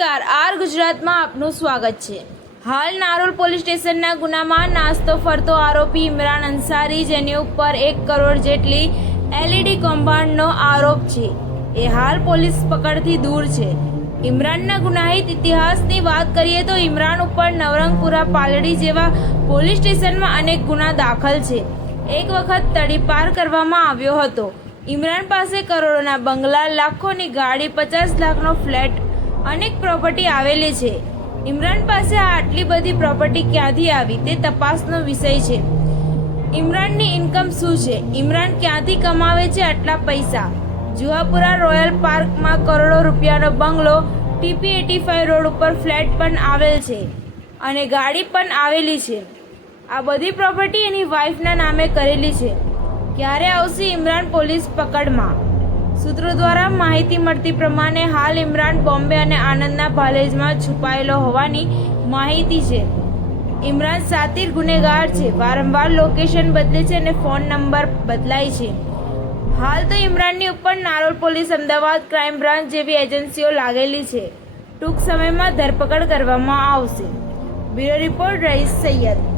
નમસ્કાર. આર ગુજરાતમાં આપનું સ્વાગત છે. હાલ નારોલ પોલીસ સ્ટેશનના ગુનામાં નાસ્તો ફરતો આરોપી ઇમરાન અંસારી, જેની ઉપર એક કરોડ જેટલી એલઈડી કૌભાંડનો આરોપ છે. એ હાલ પોલીસ પકડથી દૂર છે. ઇમરાનના ગુનાહિત ઇતિહાસની વાત કરીએ તો ઇમરાન ઉપર નવરંગપુરા પાલડી જેવા પોલીસ સ્ટેશનમાં અનેક ગુના દાખલ છે. એક વખત તડીપાર કરવામાં આવ્યો હતો. ઇમરાન પાસે કરોડોના બંગલા, લાખોની ગાડી, પચાસ લાખનો ફ્લેટ અનેક પ્રોપર્ટી આવેલી છે. ઇમરાન પાસે આ આટલી બધી પ્રોપર્ટી ક્યાંથી આવી તે તપાસનો વિષય છે. ઇમરાનની ઇન્કમ શું છે? ઇમરાન ક્યાંથી કમાવે છે આટલા પૈસા? જુહાપુરા રોયલ પાર્કમાં કરોડો રૂપિયાનો બંગલો ટીપી એટી ફાઈવ રોડ ઉપર ફ્લેટ પણ આવેલ છે અને ગાડી પણ આવેલી છે. આ બધી પ્રોપર્ટી એની વાઈફના નામે કરેલી છે. ક્યારે આવશે ઇમરાન પોલીસ પકડમાં? સૂત્રો દ્વારા માહિતી મળતી પ્રમાણે હાલ ઇમરાન બોમ્બે અને આનંદના ભાલેજમાં છુપાયેલો હોવાની માહિતી છે. ઇમરાન સાતીર ગુનેગાર છે. વારંવાર લોકેશન બદલે છે અને ફોન નંબર બદલાય છે. હાલ તો ઇમરાનની ઉપર Narol police Ahmedabad crime branch જેવી એજન્સીઓ લાગેલી છે. ટૂંક સમયમાં ધરપકડ કરવામાં આવશે. બ્યુરો રિપોર્ટ રહીશ સૈયદ.